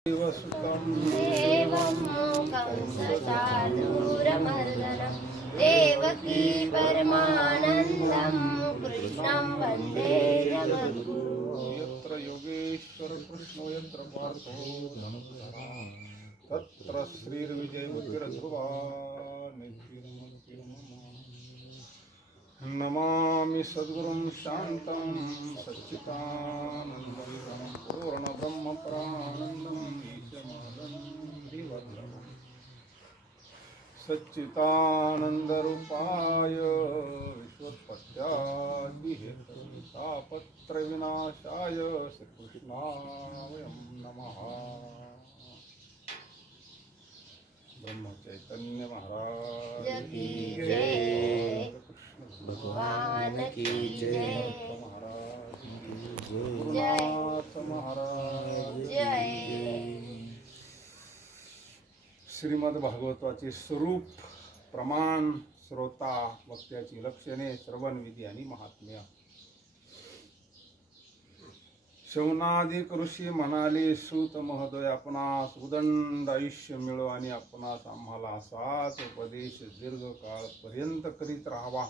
देवं कंसचाणूरमर्दनं देवकी परमानन्दं कृष्णं वन्दे जगद्गुरुं। यत्र योगेश्वर कृष्णो यत्र पार्थो धनुर्धरः तत्र श्रीर्विजयमुखिर्ध्रुवा नमामि सद्गुरुं शान्तं सच्चिदानन्दं पूर्णब्रह्मपरानन्दं ईशमानन्दविवर्धनं सच्चिदानन्दरूपाय विश्वोत्पत्त्यादिहेतवे तापत्रयविनाशाय श्रीकृष्णाय नमः। ब्रह्म चैतन्य महाराज की जय, भगवान की जय, गुरुनाथ महाराज जय। श्रीमद भागवताचे स्वरूप, प्रमाण, श्रोता, वक्त्याची लक्षणे, श्रवण विधी आणि महात्म्य. शौनादिक ऋषी म्हणाले, सूत महोदय, आपणास उदंड आयुष्य मिळो आणि आपणास आम्हाला असाच उपदेश दीर्घकाळ पर्यंत करीत राहावा.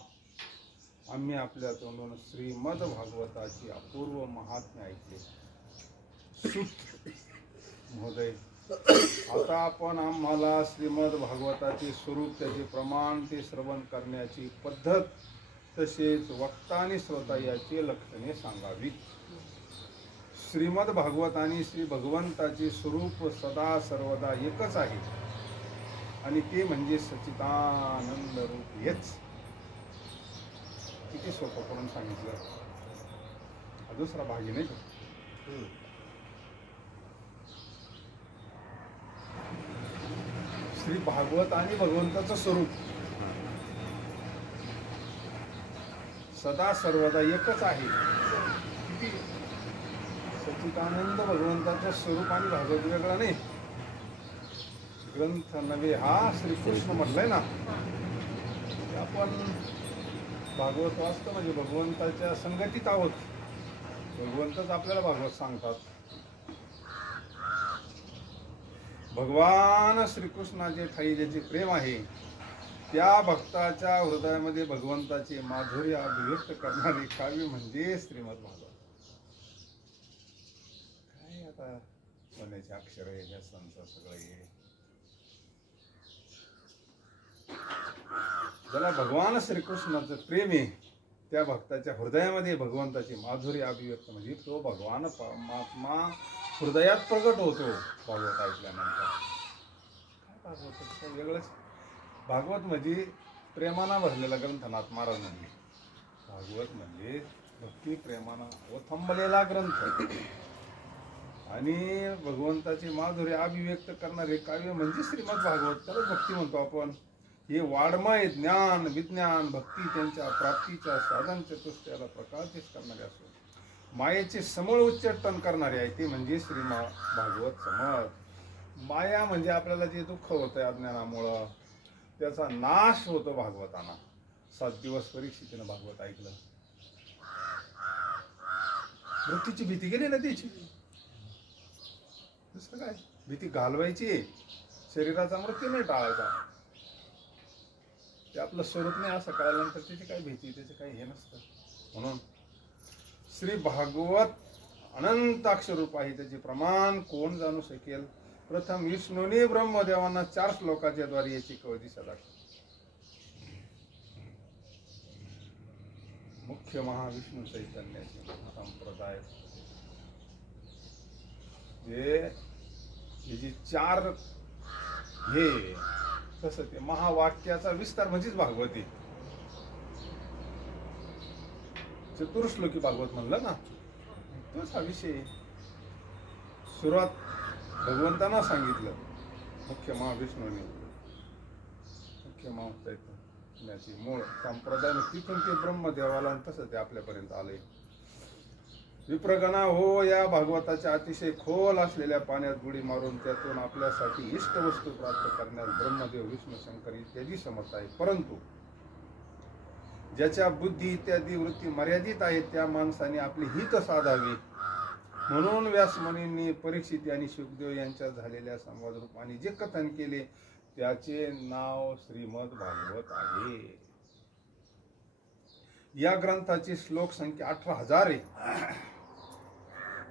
आम्ही आपल्या तोंडून श्रीमद भागवताची अपूर्व महात्म्य ऐकले. सूत महोदय, आता आपण आम्हाला श्रीमद भागवताचे स्वरूप, त्याचे प्रमाण, ते श्रवण करण्याची पद्धत, तसेच वक्ता आणि श्रोता याची लक्षणे सांगावी. श्रीमद भागवत आणि श्री भगवंताचे स्वरूप सदा सर्वदा एकच आहे आणि ते म्हणजे सच्चिदानंद रूप हेच. किती सोपं करून सांगितलं. हा दुसरा भाग नाही का? श्री भागवत आणि भगवंताचं स्वरूप सदा सर्वदा एकच आहे. किती सच्चिदानंद भगवंताचं स्वरूप आणि भागवत वेगळा नाही. ग्रंथ नव्हे हा श्रीकृष्ण म्हटलंय ना. आपण भागवत वाचतो म्हणजे भगवंताच्या संगतीत आहोत. भगवंतच आपल्याला भागवत सांगतात. भगवान श्रीकृष्णाचे ठाई ज्याचे प्रेम आहे, त्या भक्ताच्या हृदयामध्ये भगवंताचे माधुर्य अभिव्यक्त करणारे काव्य म्हणजे श्रीमद भागवत. काय आता सोन्याचे अक्षर आहे या संत सगळं हे. ज्याला भगवान श्रीकृष्णाचं प्रेम आहे, त्या भक्ताच्या हृदयामध्ये भगवंताचे माधुर्य अभिव्यक्त म्हणजे तो भगवान परमात्मा हृदयात प्रगट होतो भागवत ऐकल्यानंतर. काय भागवत वेगळंच. भागवत म्हणजे प्रेमानं भरलेला ग्रंथनाथ महाराज म्हणले. भागवत म्हणजे भक्ती प्रेमानं ओथंबलेला ग्रंथ आणि भगवंताचे माधुर्य अभिव्यक्त करणारे काव्य म्हणजे श्रीमद भागवत. त्याला भक्ती म्हणतो आपण. हे वाड्मय ज्ञान, विज्ञान, भक्ती त्यांच्या प्राप्तीच्या साधन चतुष्टयाला प्रकाशित करणारे असून मायेचे समूळ उच्चाटन करणारे आहे, ते म्हणजे श्रीमद भागवत समर्थ. माया म्हणजे आपल्याला जे दुःख होतं अज्ञानामुळं, त्याचा नाश होतो भागवताना. 7 दिवस परीक्षितीनं भागवत ऐकलं. मृत्यूची भीती गेली ना त्याची. दुसरं काय भीती घालवायची. शरीराचा मृत्यू नाही टाळायचा. ते आपलं स्वरूप नाही असं कळल्यानंतर त्याची काय भीती, त्याचे काही हे नसतं. म्हणून श्री भागवत अनंत अक्षरूप आहे. त्याचे प्रमाण कोण जाणू शकेल. प्रथम विष्णूने ब्रह्मदेवांना 4 श्लोकाच्या द्वारे याची कवदिशा दाखवली. मुख्य महाविष्णू चैतन्याचे संप्रदाय जे 4 हे कसं ते महावाक्याचा विस्तार म्हणजेच भागवती. चतुर्श्लोकी भागवत म्हणलं ना, तोच हा विषय. सुरुवात भगवंतांना सांगितलं, मुख्य महाविष्णूने, मुख्य महाचैतन्याची मूळ संप्रदाय. तिथून ते ब्रह्मदेवाला, तसं ते आपल्यापर्यंत आलंय. विप्रगणा हो, या भागवताच्या अतिशय खोल असलेल्या पाण्यात बुडी मारून त्यातून आपल्यासाठी इष्ट वस्तू प्राप्त करण्यास ब्रह्मदेव, विष्णू, शंकर इत्यादी समर्थ आहे. परंतु ज्याच्या बुद्धी इत्यादी वृत्ती मर्यादित आहेत, त्या माणसाने आपले हित साधावे म्हणून व्यासमुनींनी परीक्षित आणि शुकदेव यांच्यात झालेल्या संवाद रूपाने जे कथन केले त्याचे नाव श्रीमद भागवत आहे. या ग्रंथाची श्लोक संख्या 18,000 आहे.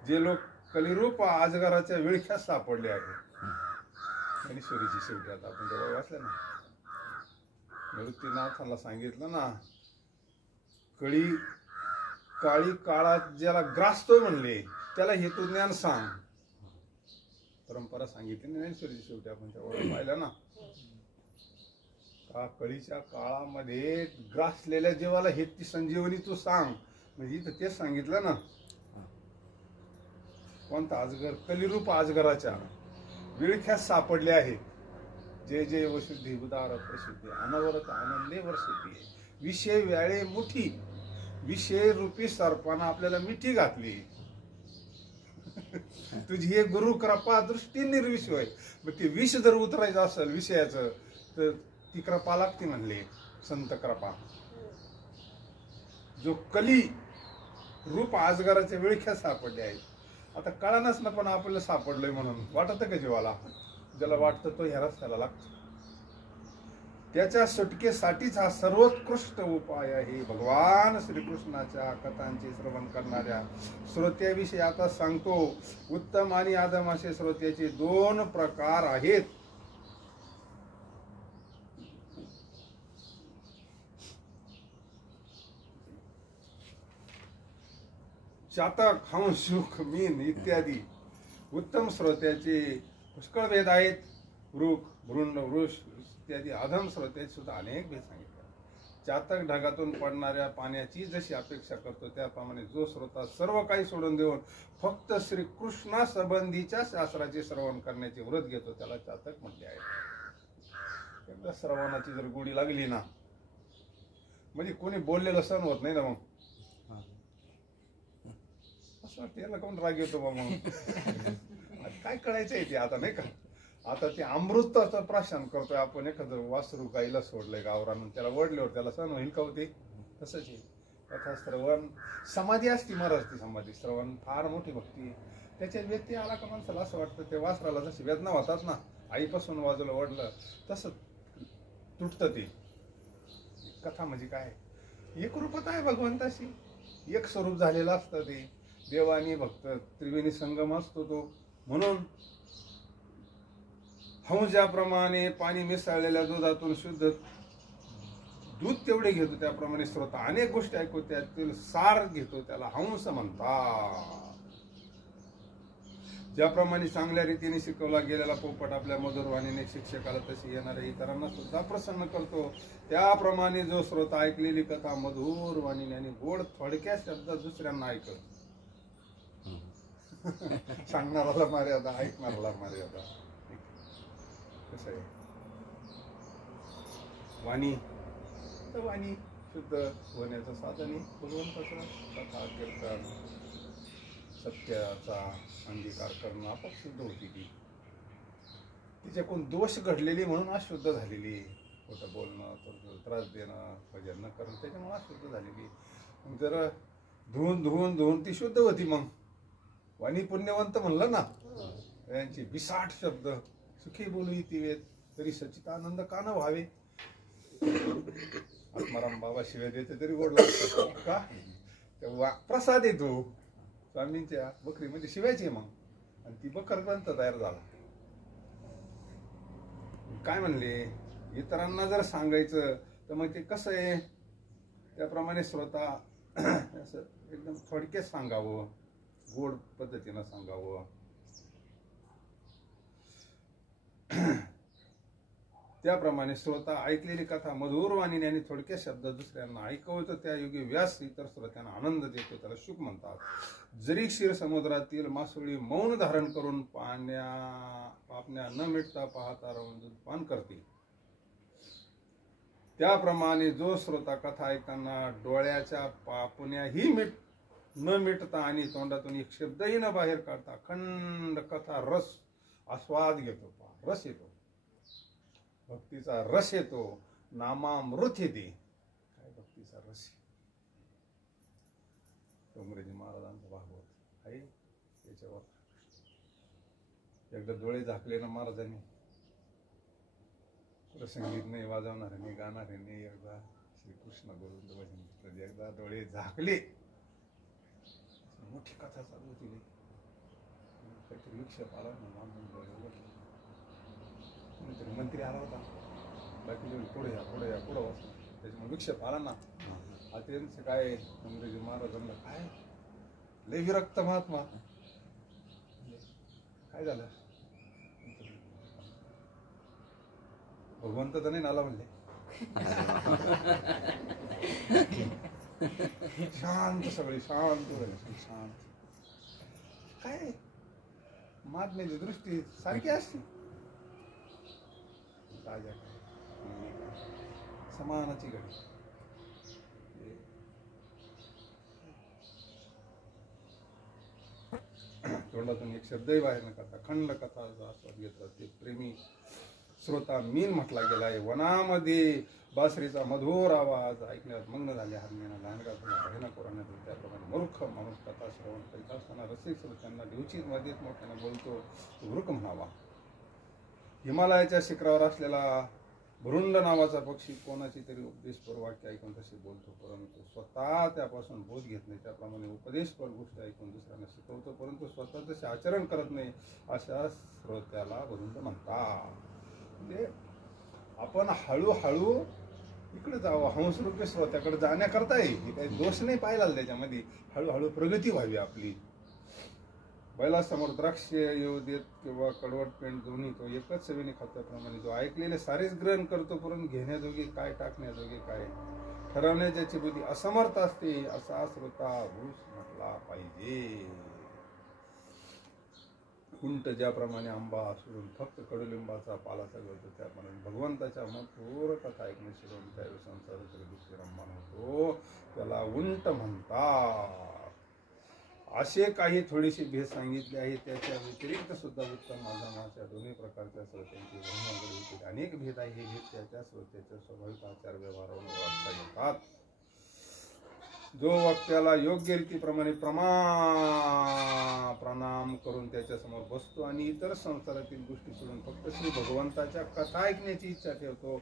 जे लोक कलिरूप अजगराच्या विळख्यात सापडले आहेत. ज्ञानेश्वरीची शेवटी आता आपण जवळ वाचलं ना, निवृत्तीनाथाला सांगितलं ना, काळी काळात ज्याला ग्रासतोय म्हणले त्याला हेतू ज्ञान सांग. परंपरा सांगितली ज्ञानेश्वरीची शेवटी आपण जवळ पाहिलं ना, का कळीच्या काळामध्ये ग्रासलेल्या जीवाला हेती संजीवनी तू सांग. म्हणजे इथं तेच सांगितलं ना, कोणता अजगर? कलिरूप अजगराच्या विळख्यात सापडले आहेत. जे जे वशुद्धी उदार प्रसिद्धी अनवरत आनंदे वर्षती. विषय व्याळे मुठी, विषय रूपी सर्पानं आपल्याला मिठी घातली. तुझी हे गुरु कृपा दृष्टी निर्विषय. मग ते विष जर उतरायचं असेल विषयाचं तर ती कृपा लागते म्हणले, संत कृपा. जो कली रूप अजगराच्या विळख्यात सापडले आहेत. आता कळानच ना, पण आपल्याला सापडलंय म्हणून वाटत का जीवाला? ज्याला वाटतं तो ह्या रस्त्याला लागतो. त्याच्या सुटकेसाठीच हा सर्वोत्कृष्ट उपाय आहे. भगवान श्रीकृष्णाच्या कथांचे श्रवण करणाऱ्या श्रोत्याविषयी आता सांगतो. उत्तम आणि अधम असे श्रोत्याचे 2 प्रकार आहेत. चातक, हंस, शुक, मीन इत्यादी. उत्तम श्रोत्याचे पुष्कळ भेद आहेत. वृक, भृंड, वृष इत्यादी. अधम श्रोत्याचे सुद्धा अनेक भेद सांगितले. चातक ढगातून पडणाऱ्या पाण्याची जशी अपेक्षा करतो त्याप्रमाणे जो श्रोता सर्व काही सोडून देऊन फक्त श्रीकृष्णा संबंधीच्या शास्त्राचे श्रवण करण्याचे व्रत घेतो त्याला चातक म्हटले आहे. एकदा श्रवणाची जर गोडी लागली ना, म्हणजे कोणी बोललेलं सहन होत नाही ना, मग असं वाटतं याला कोण राग येतो बा. मग काय कळायचंय ते आता, नाही का? आता ते अमृताचं प्राशन करतोय आपण. एखादं वासरू गाईला सोडलंय गावरान, त्याला वडल्यावर त्याला सण होईल का होते? तसंच आहे कथा श्रवण. समाधी असती, महाराज ती समाधी श्रवण फार मोठी भक्ती. त्याच्यात व्यक्ती आला का माणसाला असं वाटतं ते वासराला जशी वेदना होतात ना, आईपासून वाजवलं वडलं तसं तुटतं ते. कथा म्हणजे काय? एक रूपात आहे भगवंताशी, एक स्वरूप झालेलं असतं ते. देव आणि भक्त त्रिवेणी संगम असतो तो. म्हणून हंस ज्याप्रमाणे पाणी मिसळलेल्या दुधातून शुद्ध दूध तेवढे घेतो त्याप्रमाणे श्रोता अनेक गोष्टी ऐकतो त्यातील सार घेतो, त्याला हंस म्हणतात. ज्याप्रमाणे चांगल्या रीतीने शिकवला गेलेला पोपट आपल्या मधुर वाणीने शिक्षकाला तशी येणाऱ्या इतरांना सुद्धा प्रसन्न करतो, त्याप्रमाणे जो श्रोता ऐकलेली कथा मधुर वाणीने आणि गोड थोडक्या शब्दात दुसऱ्यांना ऐकतो. सांगणाराला मर्यादा, ऐकणाराला मर्यादा. कसं आहे वाणी? तर वाणी शुद्ध होण्याचं साधन आहे भगवंताचं. कथा कीर्तन सत्याचा अंगीकार करणं आपोआप शुद्ध होती. तिच्याकडून दोष घडलेली म्हणून अशुद्ध झालेली. खोटं बोलणं, त्रास देणं, भजन न करणं त्याच्यामुळे अशुद्ध झालेली. जर धुवून ती शुद्ध होती. मग वाणी पुण्यवंत म्हणलं ना, यांची बिसाट शब्द सुखी बोलू इति वेद तरी सच्चिदानंद का न व्हावे. आत्माराम बाबा शिव्या देते तरी गोड लागतात का? तेव्हा प्रसाद येतो स्वामींच्या बकरीमध्ये शिवायची. मग आणि ती बकर ग्रंथ तयार झाला. काय म्हणले? इतरांना जर सांगायचं तर मग ते कसं आहे, त्याप्रमाणे श्रोता असं एकदम थोडक्यात सांगावं, गोड पद्धतीनं सांगावं. त्याप्रमाणे श्रोता ऐकलेली कथा मधुर वाणीने आणि थोडक्या शब्दात दुसऱ्यांना ऐकवतो. त्या योगी व्यास इतर श्रोत्यांना आनंद देतो, त्याला शुक म्हणतात. जरी क्षीर समुद्रातील मासोळी मौन धारण करून पापण्या न मिटता पाहता राहून दूध पान करते, त्याप्रमाणे जो श्रोता कथा ऐकताना डोळ्याच्या पापण्याही न मिटता आणि तोंडातून एक शब्दही न बाहेर काढता अखंड कथा रस आस्वाद घेतो. रस येतो, भक्तीचा रस येतो, नामामृत येते. काय भक्तीचा रस? डोंगरेजी महाराजांचा भागवत आहे. त्याच्यावर. एकदा डोळे झाकले ना महाराजांनी, संगीत नाही, वाजवणार नाही, गाणार नाही, एकदा श्रीकृष्ण गोविंद भजन घेतलं, एकदा डोळे झाकले, मोठी कथा चालू होती. काहीतरी विक्षेप आला ना, मागून डोळे उघडले, कोणीतरी मंत्री आला होता, बाकी पुढे या पुढे या पुढं वाचलं, त्याच्यामुळे विक्षेप आला ना. त्यांचं काय इंग्रजी महाराजांना काय लय विरक्त महात्मा, काय झालं, भगवंत तर नाही नाला म्हणले. शांत, सगळी शांत शांत. काय मागण्याची दृष्टी सारखी असते, राजा समानाची घडी. तोंडातून एक शब्दही बाहेर न करता खंड कथा आस्वाद घेत राहते प्रेमी श्रोता. मीन म्हटला गेलाय वनामध्ये बासरीचा मधुर आवाज ऐकण्यात मग्न झाले. हरण्याला लहानगाला भयानक ओरडण्यात, त्याप्रमाणे मूर्ख माणूस कथा श्रवण करीत असताना रसिक श्रोत्यांना ढेवचीत मध्येच मोठ्याने बोलतो, वृक म्हणावा. हिमालयाच्या शिखरावर असलेला भरुंड नावाचा पक्षी कोणाची तरी उपदेशपर वाक्य ऐकून तसे बोलतो, परंतु स्वतः त्यापासून बोध घेत नाही. त्याप्रमाणे उपदेशपर गोष्ट ऐकून दुसऱ्यांना शिकवतो, परंतु स्वतः तसे आचरण करत नाही, अशा श्रोत्याला भरुंड म्हणतात. म्हणजे आपण हळूहळू इकडे जावं, हंसरूपी श्रोत्याकडे जाण्याकरता हे काही दोष नाही पाहिला त्याच्यामध्ये. हळूहळू प्रगती व्हावी आपली. बैलासमोर द्राक्ष येऊ देत किंवा कडवट पेंट दोन्ही तो एकच चवीने खात्याप्रमाणे जो ऐकलेले सारेच ग्रहण करतो, परंतु घेण्याजोगे काय टाकण्याजोगे काय ठरवण्याची ज्याची बुद्धी असमर्थ असते, असा श्रोता भूस म्हटला पाहिजे. उंट ज्याप्रमाणे आंबा सोडून फक्त कडुलिंबाचा पाला चढवतो, त्याप्रमाणे भगवंताच्या मथुर कथा ऐकणे शिरून त्यावेळी संसाराचे दुःखी रंमान होतो, त्याला उंट म्हणतात. असे काही थोडीशी भेद सांगितले आहे. त्याच्या व्यतिरिक्त सुद्धा उत्तम माध्यमाच्या दोन्ही प्रकारच्या श्रोत्यांची धर्माकडे अनेक भेद आहे. हे भेद त्याच्या श्रोत्याच्या स्वाभाविक आचार व्यवहारावर वाचता येतात. जो वक्त्याला योग्य रीतीप्रमाणे प्रणाम करून त्याच्या समोर बसतो आणि इतर संसारातील गोष्टी सोडून फक्त श्री भगवंताच्या कथा ऐकण्याची इच्छा ठेवतो,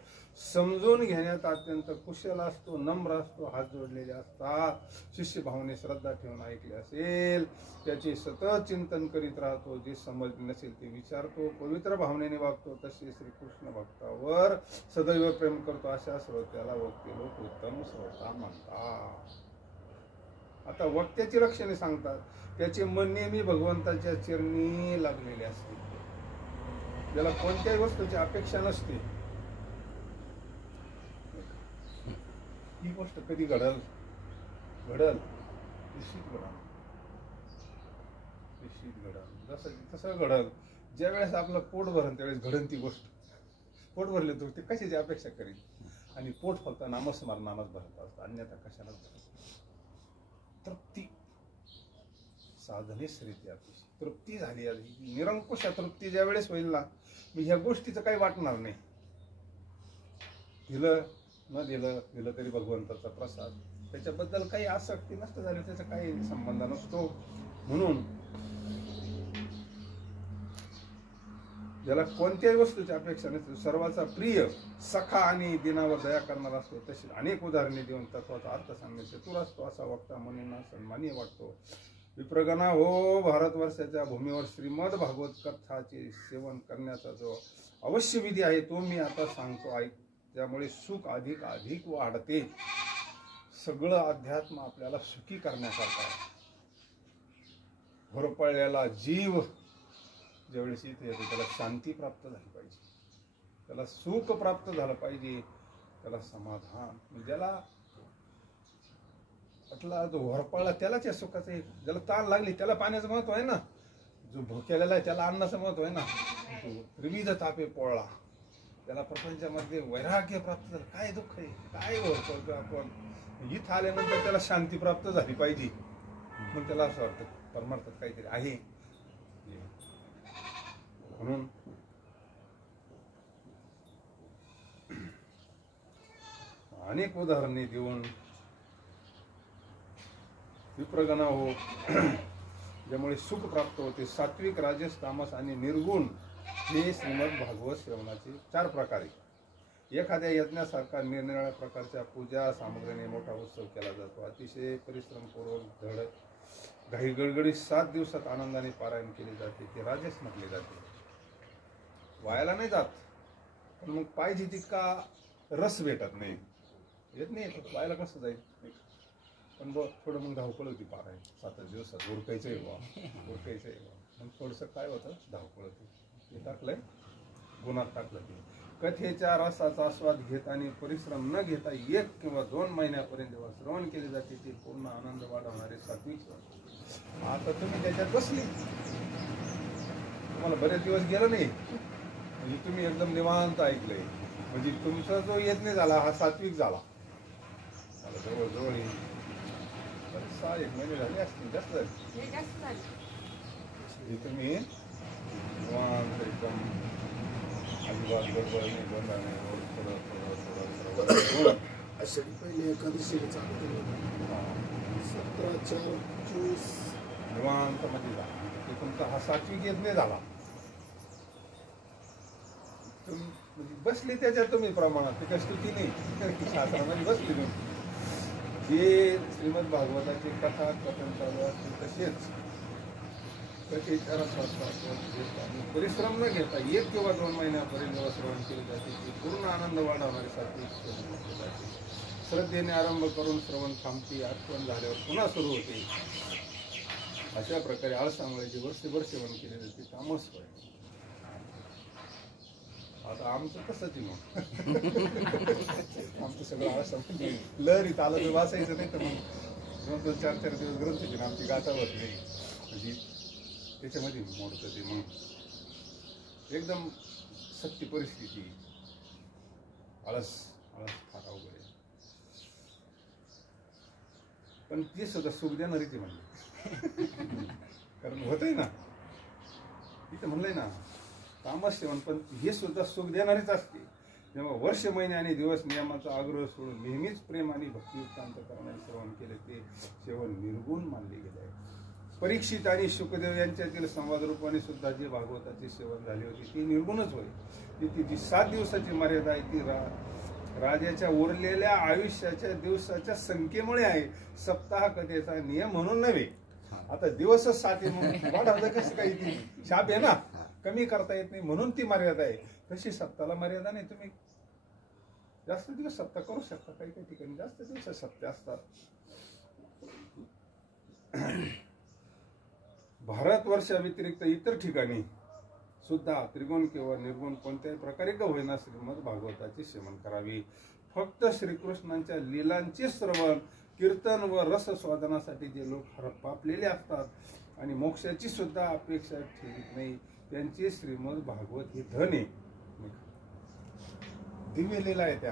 समजून घेण्यात अत्यंत कुशल असतो, नम्र असतो, हात जोडलेले असतात, शिष्य भावने श्रद्धा ठेवून ऐकले असेल त्याचे सतत चिंतन करीत राहतो, जे समजले नसेल ते विचारतो, पवित्र भावनेने वागतो, तसे श्रीकृष्ण भक्तावर सदैव प्रेम करतो, अशा श्रोत्याला वक्ते लोक उत्तम श्रोता म्हणतात. आता वक्त्याची लक्षणे सांगतात. त्याचे मन नेहमी भगवंताच्या चरणी लागलेले असते, त्याला कोणत्याही वस्तूची अपेक्षा नसते. ही गोष्ट कधी घडल निश्चित घडल, तसं घडल ज्या वेळेस आपलं पोट भरण त्यावेळेस घडन ती गोष्ट. पोट भरले तो ते कशाची अपेक्षा करील, आणि पोट फक्त नामस्मरणानच भरत असतं, अन्यथा कशालाच भरत. तृप्ती साधनेसरित्या तृप्ती झाली, निरंकुश तृप्ती ज्या वेळेस होईल ना, मी ह्या गोष्टीचं काही वाटणार नाही. दिलं न दिलं तरी भगवंताचा प्रसाद, त्याच्याबद्दल काही आसक्ती नसतं झाली, त्याचा काही संबंध नसतो. म्हणून ज्याला कोणत्याही वस्तूची अपेक्षा नसते, सर्वाचा प्रिय सखा आणि दिनावर दया करणारा असतो, तशी अनेक उदाहरणे देऊन तत्वाचा अर्थ सांगणे चतुर असतो, असा वक्ता मुनींना सन्मानीय वाटतो. विप्रगणा हो, भारतवर्षाच्या भूमीवर श्रीमद भागवत कथाचे सेवन करण्याचा जो अवश्य विधी आहे तो मी आता सांगतो आहे. त्यामुळे सुख अधिक अधिक वाढते. सगळं अध्यात्म आपल्याला सुखी करण्यासारखं आहे. होरपळलेला जीव ज्यावेळेस इथे येतो त्याला शांती प्राप्त झाली पाहिजे, त्याला सुख प्राप्त झालं पाहिजे, त्याला समाधान. ज्याला आपला जो होरपळला त्यालाच या सुखाचं आहे. ज्याला ताण लागली त्याला पाण्याचं महत्व आहे ना, जो भुकेलेला आहे त्याला अन्नाचं महत्व आहे ना, जो विविध तापे पोळला त्याला प्रपंचामध्ये वैराग्य प्राप्त झालं. काय दुःख आहे, काय होरपळतो आपण, इथं आल्यानंतर त्याला शांती प्राप्त झाली पाहिजे. मग त्याला असं वाटतं परमार्थात काहीतरी आहे. म्हणून अनेक उदाहरणे देऊन विप्रगणा हो, ज्यामुळे सुख प्राप्त होते. सात्विक, राजस, तामस आणि निर्गुण हे श्रीमद भागवत श्रवणाचे 4 प्रकार आहेत. एखाद्या यज्ञासारखा निरनिराळ्या प्रकारच्या पूजा सामग्रीने मोठा उत्सव केला जातो. अतिशय परिश्रमपूर्वक धड घाई गडगडीत 7 दिवसात आनंदाने पारायण केले जाते. ते राजस म्हटले जाते. वायाला नाही जात, पण मग पाहिजे तितका रस भेटत नाही. येत नाही, वायाला कसं जाईल. पण थोडं मग धावपळ होती पारायण 7 दिवसात. उरकायचंय मग थोडंसं काय होतं, धावपळ होती. ते टाकलंय, गुणात टाकलं ते. कथेच्या रसाचा आस्वाद घेत आणि परिश्रम न घेता 1 किंवा 2 महिन्यापर्यंत जेव्हा श्रवण केले जाते ते पूर्ण आनंद वाढवणारे सात्विक श्रवण. आता तुम्ही त्याच्यात बसले, तुम्हाला बरेच दिवस गेलं नाही, म्हणजे तुम्ही एकदम निवांत ऐकलंय, म्हणजे तुमचा जो यज्ञ झाला हा सात्विक झाला. जवळजवळ 6-1 महिने झाले असतील, जास्त झाले. तुम्ही निवांत एकदम अजिबात गडबड नाही, गोंधळ नाही, थोडं आषाढी पहिली एकादशीला चालू केलं 17/4/24 निवांत मध्ये झाला. ते तुमचा हा सात्विक यज्ञ झाला. म्हणजे बसली त्याच्यात तुम्ही प्रमाणात, ते काही स्तुती नाही, शास्त्रामध्ये बसली तुम्ही. जे श्रीमद भागवताची कथा कथन चालू असते तसेच कथेच्या आणि परिश्रम न घेता 1 किंवा 2 महिन्यापर्यंत जेव्हा श्रवण केले जाते ते पूर्ण आनंद वाढवणारे सात्विक श्रवण केले जाते. श्रद्धेने आरंभ करून श्रवण थांबते, आठवण झाल्यावर पुन्हा सुरू होते. अशा प्रकारे आळसामुळे जे वर्षभर सेवन केले जाते तामस होय. आता आमचं कसंच मग आमचं सगळं आळसामध्ये लहरीत आलं तर वाचायचं नाही, तर मग 2-4 दिवस ग्रंथ घेऊन आमची गाथा होत नाही. म्हणजे त्याच्यामध्ये मोडतं ते. मग एकदम सत्य परिस्थिती, आळस फार अवघड आहे. पण ते सुद्धा सुख देणारीच आहे म्हणजे, कारण होतंय ना, इथं म्हणलंय ना तामस सेवन, पण हे सुद्धा सुख देणारीच असते. जेव्हा वर्ष, महिने आणि दिवस नियमाचा आग्रह सोडून नेहमीच प्रेम आणि भक्तियुक्त अंतःकरणाने श्रवण केले ते सेवन निर्गुण मानले गेले आहे. परीक्षित आणि शुकदेव यांच्यातील संवाद रूपाने सुद्धा जे भागवताचे सेवन झाले होते ते निर्गुणच होय. ती जी 7 दिवसाची मर्यादा आहे ती राजाच्या उरलेल्या आयुष्याच्या दिवसाच्या संख्येमुळे आहे, सप्ताह कथेचा नियम म्हणून नव्हे. आता दिवसच 7 आहे म्हणून वाढवलं कसं काही, ती शाप आहे ना, कमी करता येत नाही म्हणून ती मर्यादा आहे. तशी सप्ताहाला मर्यादा नाही. तुम्ही जास्त दिवस सप्ताह करू शकता, काही काही ठिकाणी जास्त दिवस सप्ताह असतात. भारतवर्षाव्यतिरिक्त इतर ठिकाणी सुद्धा त्रिगुण किंवा निर्गुण कोणत्याही प्रकारे का होईना श्रीमद भागवताचे सेवन करावे. फक्त श्रीकृष्णांच्या लीलांचे श्रवण, कीर्तन व रसस्वादनासाठी जे लोक हरपापलेले असतात आणि मोक्षाची सुद्धा अपेक्षा ठेवीत नाही, त्यांचे श्रीमद भागवत हे धन आहे. दिव्य लीला आहे. त्या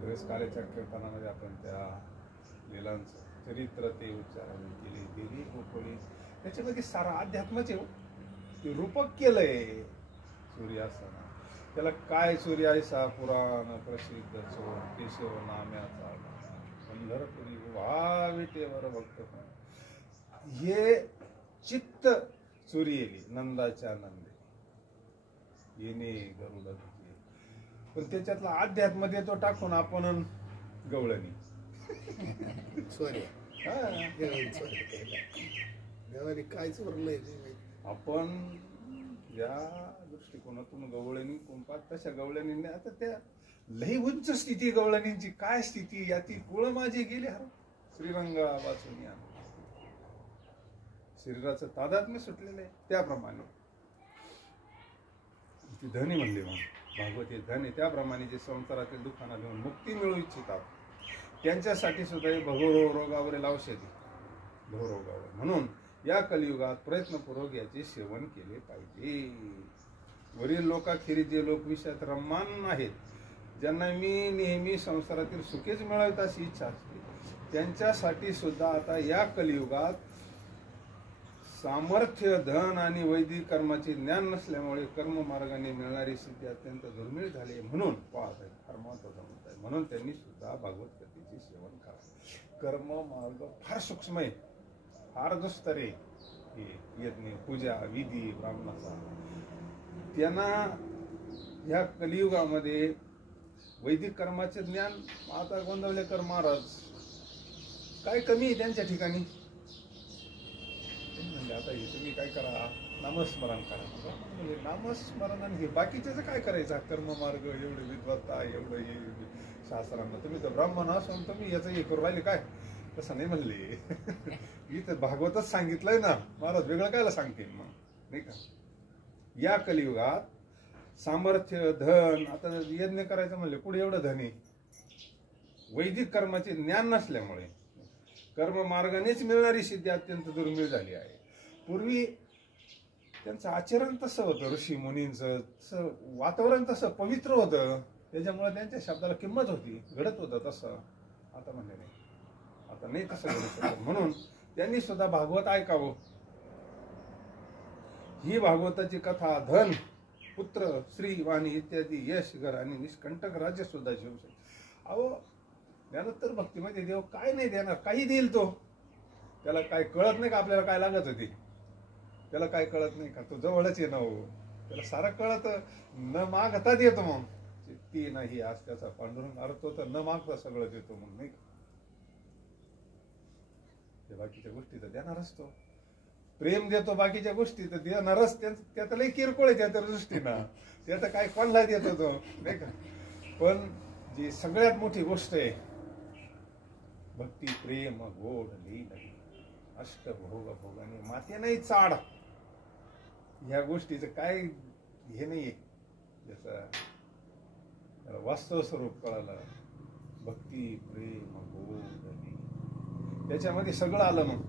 बरेच काळाच्या कीर्तनामध्ये आपण त्या लीलांचं चरित्र ते उच्चारण केले, देवी गोपळी, त्याच्यामध्ये सारा अध्यात्मच आहे. ते रूपक केलंय सूर्यासना. त्याला काय सूर्यासा पुराण प्रसिद्ध चोर केशव नाम्याचा पंढरपुरी व्हा विटेवर भक्त. हे चित्त सूर्येली नंदाच्या नंदे येणे गरुड. पण त्याच्यातला अध्यात्म देतो टाकून आपण गवळणी देवाने काय चोरलंय आपण या दृष्टिकोनातून गवळणी कुंपात तशा गवळणींनी. आता त्या लई उच्च स्थिती गवळणींची काय स्थिती, याची कुळ माझी गेली हर श्रीरंगा वाचून या शरीराचं तादात्म्य सुटलेलं आहे. त्याप्रमाणे ती धनी म्हणली भागवत हे धन आहे. त्याप्रमाणे जे संसारातील दुःखांना घेऊन मुक्ती मिळू इच्छितात त्यांच्यासाठी सुद्धा हे भवरोगावरील औषधी भवरोगावर. म्हणून या कलियुगात प्रयत्नपूर्वक याचे सेवन केले पाहिजे. वरील लोकाखेरीज जे लोक विषयात रममान आहेत, ज्यांना मी नेहमी संसारातील सुखेच मिळवत अशी इच्छा असते, त्यांच्यासाठी सुद्धा आता या कलियुगात सामर्थ्य, धन आणि वैदिक कर्माचे ज्ञान नसल्यामुळे कर्म मार्गाने मिळणारी सिद्धी अत्यंत दुर्मिळ झाली. म्हणून फार महत्वाचा मुद्दा आहे. म्हणून त्यांनी सुद्धा भागवत कथेचे सेवन करावे. कर्म मार्ग फार सूक्ष्म आहे, फार दुस्तर आहे. हे यज्ञ पूजा विधी ब्राह्मणाचा, त्यांना ह्या कलियुगामध्ये वैदिक कर्माचे ज्ञान आता गोंदवलेकर महाराज काय कमी आहे त्यांच्या ठिकाणी. म्हणजे आता हे तुम्ही काय करा, नामस्मरण करा. म्हणजे नामस्मरण आणि हे बाकीच्याचं काय करायचं, कर्ममार्ग एवढे विद्वत्ता एवढं हे शास्त्रांना, तुम्ही तर ब्राह्मण असून तुम्ही याचं हे करू राहिले काय, तसं नाही म्हणले. इथं भागवतच सांगितलंय ना, महाराज वेगळं कायला सांगतील मग, नाही का. या कलियुगात सामर्थ्य धन, आता यज्ञ करायचं म्हणले पुढे एवढं धन आहे, वैदिक कर्माचे ज्ञान नसल्यामुळे कर्म मार्गानेच मिळणारी सिद्धी अत्यंत दुर्मिळ झाली आहे. पूर्वी त्यांचं आचरण तसं होतं, ऋषी मुनींचं तसं वातावरण तसं पवित्र होतं, त्याच्यामुळे त्यांच्या शब्दाला किंमत होती, घडत होतं तसं. आता म्हणले नाही, आता नाही तसं घडत होतं. म्हणून त्यांनी सुद्धा भागवत ऐकावं. ही भागवताची कथा धन, पुत्र, श्री, वाणी इत्यादी यश, घर आणि निष्कंटक राज्य सुद्धा घेऊ शकतो. अहो ज्ञानोत्तर भक्तीमध्ये देव काय नाही देणार, काही देईल तो. त्याला काय कळत नाही का आपल्याला काय लागत होती, त्याला काय कळत नाही का, तो जवळच आहे ना हो, त्याला सारं कळत, न मागता देतो. मग ती नाही आज त्याचा पांडुरंग अर्थ होता, न मागता सगळं देतो मग, नाही का. बाकीच्या गोष्टी तर देणारच तो, प्रेम देतो, बाकीच्या गोष्टी तर देणारच. त्यात लई किरकोळ आहे त्या दृष्टीनं, त्यात काय कोणला देतो तो, नाही का. पण जी सगळ्यात मोठी गोष्ट आहे भक्ती, प्रेम, गोड लीन, अष्टभोग भोगाने माते नाही चाड, ह्या गोष्टीचं काय हे नाहीये, याचं वास्तव स्वरूप कळालं. भक्ती, प्रेम, गोड लीन, त्याच्यामध्ये सगळं आलं. मग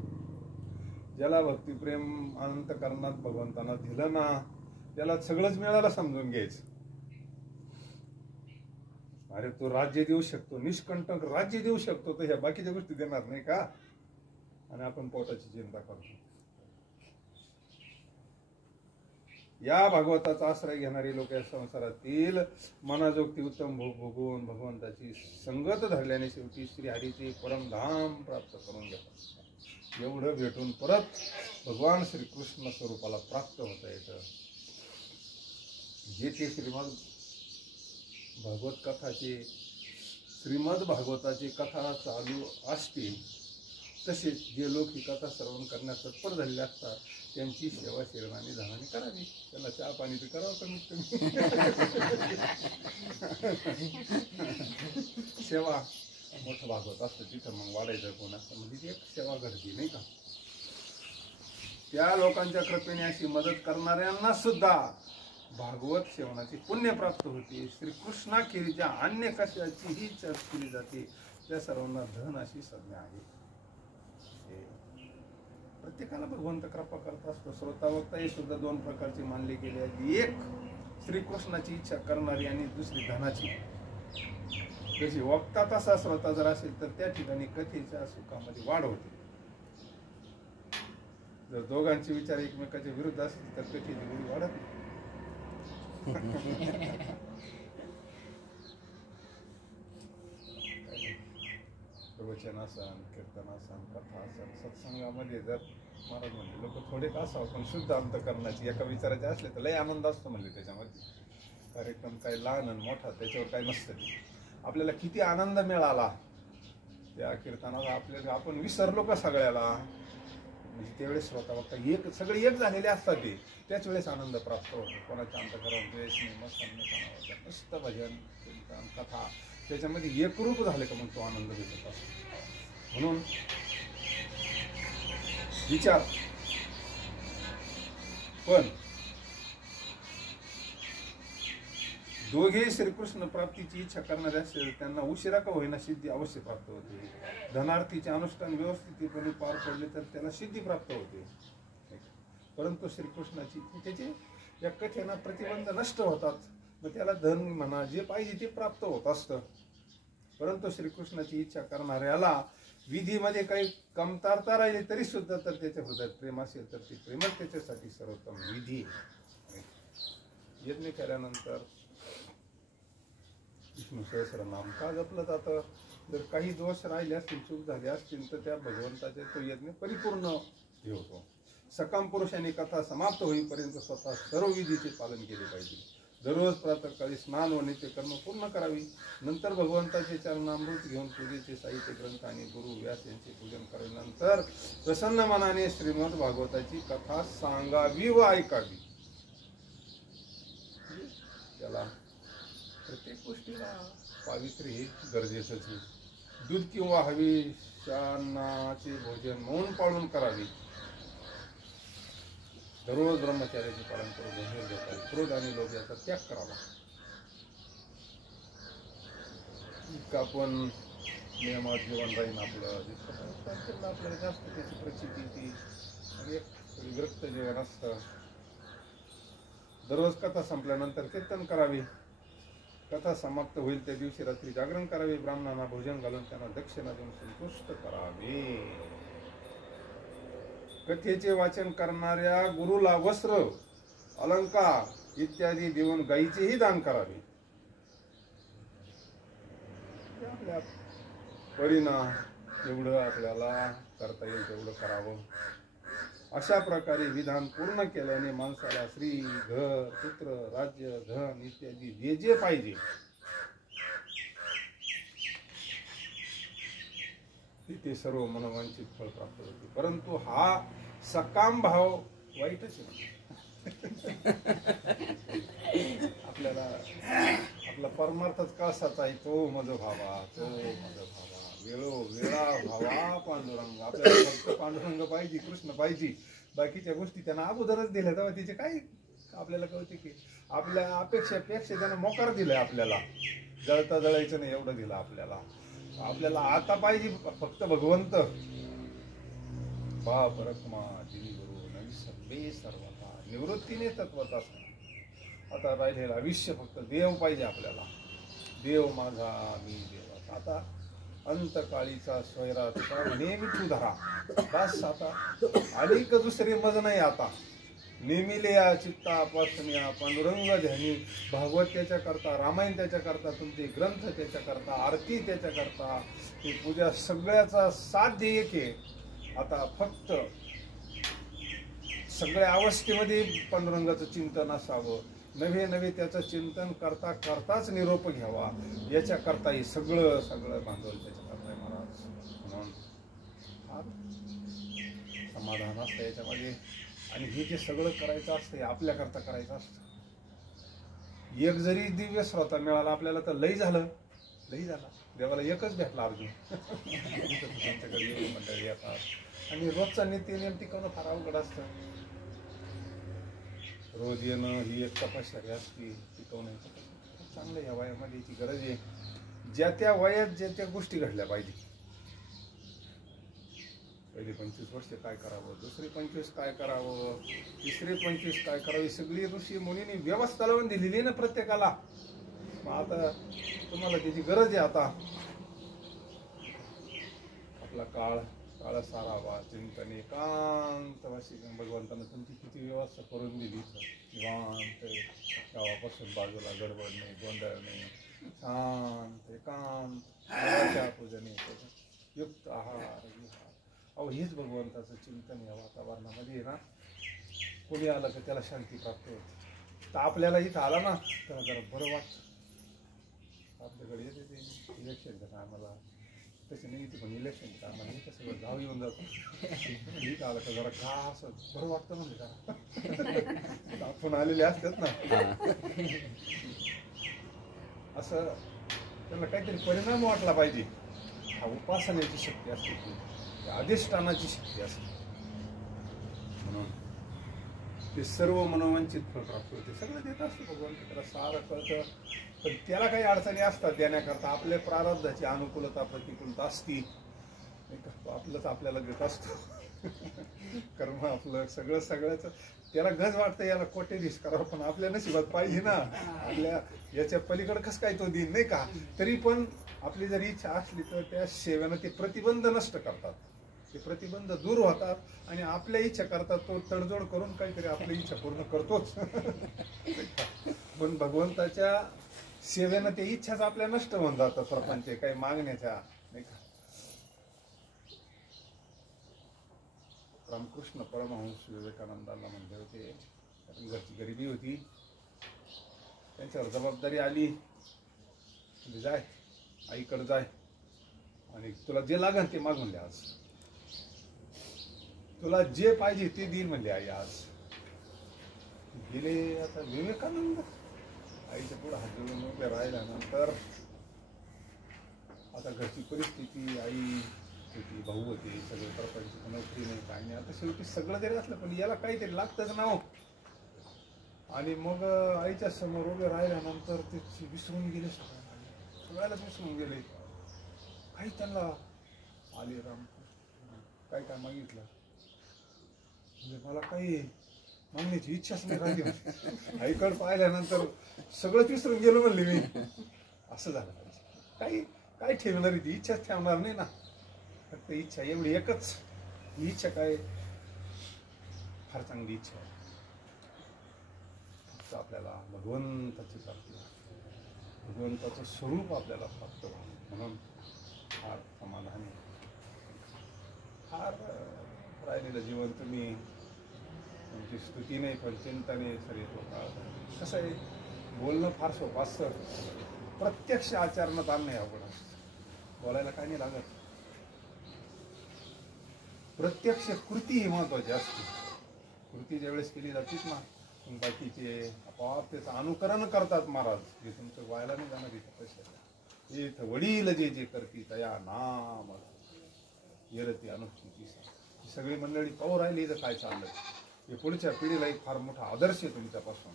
ज्याला भक्ती प्रेम अंतःकरणात भगवंतांना दिलं ना, त्याला सगळंच मिळालं समजून घ्यायचं. अरे तो राज्य देऊ शकतो, निष्कंटक राज्य देऊ शकतो, तर ह्या बाकीच्या गोष्टी देणार नाही का. आणि आपण पोटाची चिंता करतो. या भागवताचा आश्रय घेणारी लोक या संसारातील मनाजोगती उत्तम भोग भोगून भगवंताची संगत धरल्याने शेवटी श्री हरीचे परमधाम प्राप्त करून घेतात. एवढं भेटून परत भगवान श्रीकृष्ण स्वरूपाला प्राप्त होता येतं. जे ते भागवत कथाचे, श्रीमद भागवताची कथा चालू असते, तसेच जे लोक ही कथा श्रवण करण्यास तत्पर झालेले असतात त्यांची सेवा शिरणाने धनाने करावी. त्याला चहा पाणी तर करावं कमीत कमी. सेवा मोठं भागवत असतं तिथं मग वाढायचं कोण असतं, म्हणजे एक सेवा घडती, नाही का. त्या लोकांच्या कृपेने अशी मदत करणाऱ्यांना सुद्धा भागवत सेवनाची पुण्य प्राप्त होते. श्रीकृष्णाखेरीच्या अन्य कशाचीही चर्चा केली जाते त्या सर्वांना धन अशी संज्ञा आहे. प्रत्येकाला भगवंत कृपा करत असतो. श्रोता वक्ता हे सुद्धा दोन प्रकारचे मानले गेले आहेत. एक श्रीकृष्णाची इच्छा करणारी आणि दुसरी धनाची. जशी वक्ता तसा श्रोता जर असेल तर त्या ठिकाणी कथेच्या सुखामध्ये वाढ होते. जर दोघांचे विचार एकमेकाच्या विरुद्ध असतील तर कथेची गोडी वाढत नाही. प्रवचनासन, कीर्तनासन, कथासन, सत्संगामध्ये जर महाराज म्हणले लोक थोडे का असावं पण शुद्ध अंतकरणाची एका विचाराचे असले तर लय आनंद असतो म्हणले. त्याच्यामध्ये कार्यक्रम काय लहान आणि मोठा त्याच्यावर काय नसतं. आपल्याला किती आनंद मिळाला त्या कीर्तनाला, आपल्याला आपण विसरलो का सगळ्याला, म्हणजे त्यावेळेस स्वतः वक्ता एक सगळे एक झालेले असतात ते, त्याच वेळेस आनंद प्राप्त होतो. कोणाच्या अंतकरण द्वेष नाही, मस्त भजन कीर्तन कथा त्याच्यामध्ये एकरूप झाले का मग तो आनंद भेटत असतो. म्हणून विचार पण दोघे श्रीकृष्ण प्राप्तीची इच्छा करणारे असेल त्यांना उशिरा का होईना सिद्धी अवश्य प्राप्त होते. धनार्थीचे अनुष्ठान व्यवस्थितपणे पार पडले तर त्याला सिद्धी प्राप्त होते. परंतु श्रीकृष्णाची त्याचे या कथेना प्रतिबंध नष्ट होतात. मग त्याला धन म्हणा जे पाहिजे ते प्राप्त होत असतं. परंतु श्रीकृष्णाची इच्छा करणाऱ्याला विधीमध्ये काही कमतरता राहिली तरी सुद्धा तर त्याच्या हृदयात प्रेम असेल तर ते प्रेमच त्याच्यासाठी सर्वोत्तम विधी. यज्ञ केल्यानंतर विष्णू सहस्रनाम का जपलं जातं. जर काही दोष राहिले असतील, चूक झाली असतील तर त्या भगवंताचे तो यज्ञ परिपूर्ण हे होतो. सकाम पुरुषांनी कथा समाप्त होईपर्यंत स्वतः सर्व विधीचे पालन केले पाहिजे. दररोज प्रातःकाळी स्नान व नित्यकर्म पूर्ण करावी. नंतर भगवंताचे चरणामृत घेऊन पूजेचे साहित्य ग्रंथ आणि गुरु व्यास यांचे पूजन करावे. प्रसन्न मनाने श्रीमद भागवताची कथा सांगावी व ऐकावी. त्याला प्रत्येक गोष्टीला पावित्र्य हे गरजेचंच आहे. दूध किंवा हविष्यान्नाचे भोजन मौन पाळून करावे. दररोज ब्रह्मचार्याचे पालन करून निर्णय घेतात. क्रोध आणि लोभ याचा त्याग करावा. इतकं आपण नियमात जीवन राहील आपलं, जितकं आपल्याला जास्त त्याची प्रचिती ती आणि एक विरक्त जीवन असतं. दररोज कथा संपल्यानंतर कीर्तन करावे. कथा समाप्त होईल त्या दिवशी रात्री जागरण करावे. ब्राह्मणांना भोजन घालून त्यांना दक्षिणा देऊन संतुष्ट करावे. कथेचे वाचन करणाऱ्या गुरुला वस्त्र, अलंकार इत्यादी देऊन गायीचेही दान करावे. आपल्या परीना एवढं आपल्याला करता येईल तेवढं करावं. अशा प्रकारे विधान पूर्ण केल्याने माणसाला श्री, घर, पुत्र, राज्य, धन इत्यादी जे जे पाहिजे ते सर्व मनोवांछित फळ प्राप्त होते. परंतु हा सकाम भाव वाईटच आहे. आपल्याला आपला परमार्थच कसाचा आहे, तो मज भावा, तो मज भावा, वेळा भावा पांडुरंग. आपल्याला फक्त पांडुरंग पाहिजे, कृष्ण पाहिजे. बाकीच्या गोष्टी त्यांना अगोदरच दिल्या तेव्हा तिचे काही आपल्याला कळते की आपल्या अपेक्षेपेक्षा त्यानं मोकार दिलाय. आपल्याला जळता जळायचं नाही एवढं दिलं आपल्याला. आपल्याला आता पाहिजे फक्त भगवंत. बाप रखमा दिली गुरु नवी सर्वे सर्वता निवृत्तीने तत्वता. आता राहिलेलं आयुष्य फक्त देव पाहिजे आपल्याला. देव माझा मी देवाचा. आता अंतकाळीचा स्वैराचा नेहमी तू धरा बस. आता अधिक दुसरी मज नाही. आता नेहमीले या चित्तापासून या पांडुरंग ध्यानी. भागवत त्याच्या करता, रामायण त्याच्या करता, तुमचे ग्रंथ त्याच्या करता, आरती त्याच्या करता, ही पूजा सगळ्याचा साध्य एक आहे. आता फक्त सगळ्या अवस्थेमध्ये पांडुरंगाचं चिंतन असावं. नवे नवे त्याचं चिंतन करता करताच निरोप घ्यावा. याच्या करता हे सगळं सगळं भांडवल त्याच्या करताय महाराज. म्हणून समाधान असतं याच्यामध्ये. आणि हे जे सगळं करायचं असतं हे आपल्याकरता करायचं असतं. एक जरी दिव्य श्रोता मिळाला आपल्याला तर लई झालं. लई झाला. देवाला एकच भेटला अर्जुन. त्यांच्याकडे येऊन मंडळी येतात आणि रोजचा नित्य नियम टिकवणं फार अवघड असतं. रोज येणं ही एक तपश्चर्या असते. टिकवणं चांगलं या वयामध्ये याची गरज आहे. ज्या त्या वयात ज्या त्या गोष्टी घडल्या पाहिजे. पहिले 25 वर्ष काय करावं, दुसरे 25 काय करावं, तिसरे 25 काय करावे, सगळी ऋषी मुनींनी व्यवस्था लावून दिलेली ना प्रत्येकाला. मग आता तुम्हाला त्याची गरज आहे. आता आपला काळ सारावा चिंतन एकांतवासी. भगवंतानं तुमची किती व्यवस्था करून दिली. निवांत गावापासून बाजूला गडबड नाही, गोंधळ नाही, शांत एकांत पूजने युक्त आहार विहार. अहो हेच भगवंताचं चिंतन या वातावरणामध्ये ना. कोणी आलं की त्याला शांती प्राप्त होते. तर आपल्याला इथं आला ना त्याला जरा बरं वाटतं. आपल्याकडे येते ते इलेक्शनच्या टायमाला तसे नाही येते, पण इलेक्शनच्या टायमाला इथं सगळं गाव येऊन जातं. इथं आलं का जरा का असं बरं वाटतं म्हणजे जरा. आपण आलेले असतात ना असं त्यांना काहीतरी परिणाम वाटला पाहिजे. हा उपासनेची शक्ती असते, अधिष्ठानाची शक्ती असते. म्हणून ते सर्व मनोवांछित फळ प्राप्त होते. सगळं देत असतं भगवंत. त्याला सारं कळतं. पण त्याला काही अडचणी असतात देण्याकरता. आपल्या प्रारब्धाची अनुकूलता प्रतिकूलता असती. तो आपलंच आपल्याला देत असतो. कर्म आपलं सगळ्याच त्याला गज वाटतं याला कोट्याधीश करावं, पण आपल्या नशिबात पाहिजे ना. आपल्या याच्या पलीकडे कसं काय तो दिन नाही का. तरी पण आपली जर इच्छा असली तर त्या सेवेनं ते प्रतिबंध नष्ट करतात. ते प्रतिबंध दूर होतात आणि आपल्या इच्छा करतात. तो तडजोड करून काहीतरी आपली इच्छा पूर्ण करतोच. पण भगवंताच्या सेवेनं ते इच्छाच आपल्या नष्ट होऊन जातात. प्रपंच काही मागण्याच्या नाही का. रामकृष्ण परमहंस विवेकानंदांना म्हणले होते, कारण घरची गरिबी होती, त्यांच्यावर जबाबदारी आली, म्हणजे जाय आईकडे जाय आणि तुला जे लागेल ते माग म्हणले, आज तुला जे पाहिजे ते देईल म्हणले आई. आज गेले. आता विवेकानंद आईच्या पुढे हात जोडून उभे राहिल्यानंतर आता घरची परिस्थिती, आई होती, भाऊ होते, सगळे प्रपंच, नोकरी नाही, काय नाही, आता शेवटी सगळं जरी असलं पण याला काहीतरी लागतच ना हो. आणि मग आईच्या समोर उभे राहिल्यानंतर ते विसरून गेले, सगळ्यालाच विसरून गेले. काही त्यांना आले रामकृष्ण काय काय मागितलं, म्हणजे मला काही मागण्याची इच्छाच नाही राहिली. आईकडे पाहिल्यानंतर सगळंच विसरून गेलो म्हणले मी. असं झालं पाहिजे. काही काय ठेवणार, ती इच्छाच ठेवणार नाही ना, फक्त इच्छा एवढी एकच. ही इच्छा काय, फार चांगली इच्छा आहे, फक्त आपल्याला भगवंताची प्राप्ती, भगवंताचं स्वरूप आपल्याला प्राप्त व्हावं म्हणून फार समाधानी, फार राहिलेलं जीवन तुम्ही तुमची स्तुती नाही पण चिंतने सर येतो. कसं आहे, बोलणं फार सोपं असतं, प्रत्यक्ष आचरणात आणणं अवघड असतं. बोलायला काय नाही लागत, प्रत्यक्ष कृती ही महत्वाची असते. कृती ज्यावेळेस केली जातीच ना, बाकीचे आपोआप त्याचं अनुकरण करतात. महाराज हे तुमचं व्हायला नाही जाणार इथं, पैसे इथं वडील जे जे करती तया नाम येरती अनुष्ठिती. सगळी मंडळी पाहू राहिली इथं काय चाललंय. हे पुढच्या पिढीला एक फार मोठा आदर्श आहे तुमच्यापासून.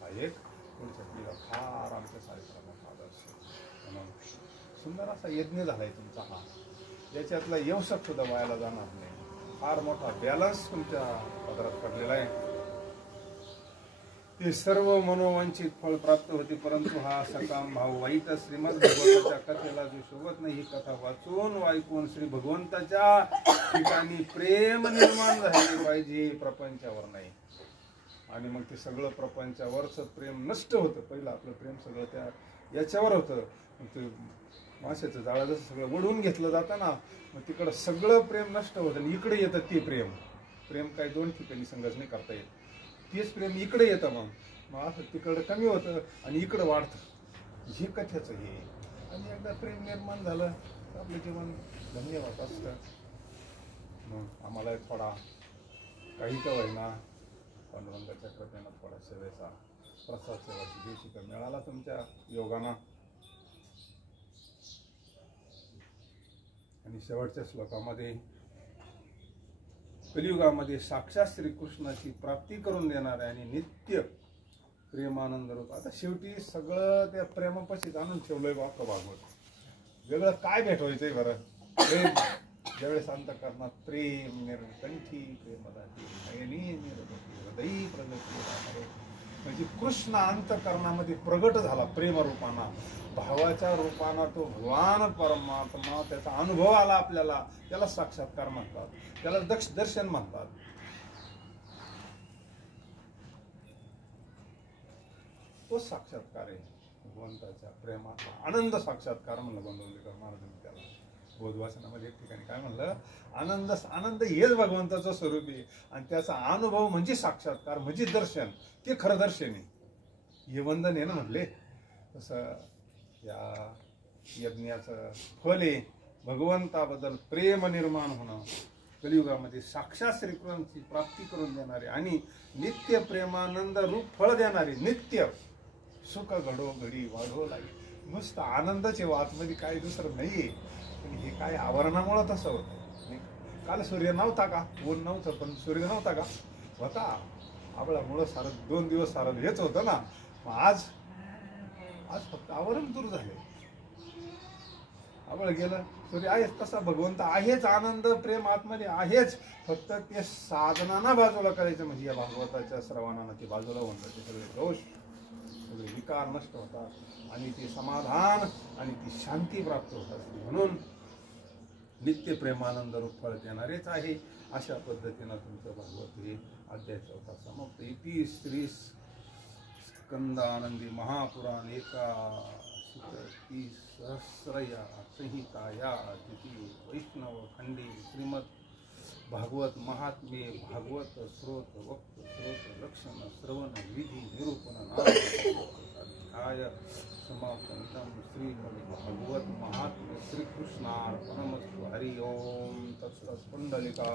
हा एक पुढच्या पिढीला फार आमच्यासारखा मोठा आदर्श आहे. म्हणून सुंदर असा यज्ञ झालाय तुमचा हा, याच्यातला यवसक सुद्धा व्हायला जाणार नाही. फार मोठा बॅलन्स तुमच्या पदरात पडलेला आहे. ते सर्व मनोवांछित फळ प्राप्त होते, परंतु हा सकाम भाव वाईट श्रीमद भगवंताच्या कथेला जो शोभत नाही, ही कथा वाचून ऐकून श्री भगवंताच्या ठिकाणी प्रेम निर्माण झाले पाहिजे, प्रपंचावर नाही. आणि मग ते सगळं प्रपंचावरच प्रेम नष्ट होतं. पहिलं आपलं प्रेम सगळं त्या याच्यावर होतं. ते माशाचं जाळं जसं सगळं ओढून घेतलं जातं ना, मग तिकडं सगळं प्रेम नष्ट होतं आणि इकडे येतं ते प्रेम. प्रेम काही दोन ठिकाणी संघर्ष नाही करता येत. तेच प्रेम इकडे येतं, मग असं तिकडं कमी होतं आणि इकडं वाढतं. हे कथ्याचं हे. आणि एकदा प्रेम निर्माण झालं तर आपलं जीवन धन्यवाद असतं. मग आम्हाला थोडा काही का होईना पांडुरंगाच्या कृपेनं थोडा सेवेचा प्रसाद सेवाची दिवशी तर मिळाला तुमच्या योगानं. आणि शेवटच्या श्लोकामध्ये कलियुगामध्ये साक्षात श्रीकृष्णाची प्राप्ती करून देणारे आणि नित्य प्रेमानंद रूप. आता शेवटी सगळं त्या प्रेमापाशीच आणून ठेवलंय बाप भागवत. वेगळं काय भेटवायचंय बरं. प्रेम ज्यावेळेस अंतःकरणात प्रेम निर्कंठी प्रेमदाती हृदयी प्रगती, म्हणजे कृष्ण अंतःकरणामध्ये प्रगट झाला प्रेमरूपाना, भावाच्या रूपाना. तो भगवान परमात्मा त्याचा अनुभव आला आपल्याला, त्याला साक्षात्कार म्हणतात, त्याला दर्शन म्हणतात. तो साक्षात्कार आहे भगवंताच्या प्रेमाचा आनंद साक्षात्कार म्हणलं गोंदवलेकर महाराजांनी त्याला. बोधवासनामध्ये एक ठिकाणी काय म्हणलं, आनंद हेच भगवंताचं स्वरूप आहे आणि त्याचा अनुभव म्हणजे साक्षात्कार, म्हणजे दर्शन. ते खरं दर्शन आहे, हे वंदन आहे ना म्हणले. तसं या यज्ञाचं फल आहे भगवंताबद्दल प्रेम निर्माण होणं, कलियुगामध्ये साक्षात श्रीकृष्णाची प्राप्ती करून देणारे आणि नित्य प्रेमानंद रूप फळ देणारे. नित्य सुख घडो घडी वाढो लागेल. नुसतं आनंदाचे आतमध्ये काही दुसरं नाहीये. पण हे काय आवरणामुळे तसं होतं. काल सूर्य नव्हता का, ऊन नव्हतं पण सूर्य नव्हता का, होता. आबळामुळं सारं 2 दिवस सारं हेच होतं ना. मग आज फक्त आवरण दूर झाले, आबळ गेलं, सूर्य आहेच. तसा भगवंत आहेच, आनंद प्रेम आतमध्ये आहेच. फक्त ते साधनाना बाजूला करायचं, म्हणजे या भागवताच्या श्रवणानं ते बाजूला होऊन ते सगळे दोष, सगळे विकार नष्ट होतात आणि ते समाधान आणि ती शांती प्राप्त होतात. म्हणून नित्य प्रेमानंद रूप फळ देणारेच आहे. अशा पद्धतीनं तुमचं भागवत हे अध्याय 4 समाप्त. इति श्री स्कंदानंदी महापुराण एकादशी सहस्रया संहिताया तिथी वैष्णव खंडी श्रीमद भागवत महात्म्ये भागवत श्रोत वक्त श्रोत लक्षण श्रवण विधी निरूपण नामध्याय समापन्तं श्रीमद् भागवत महात्म्ये श्रीकृष्णार्पणमस्तु हरि ओम तत्सत् पुंडलिका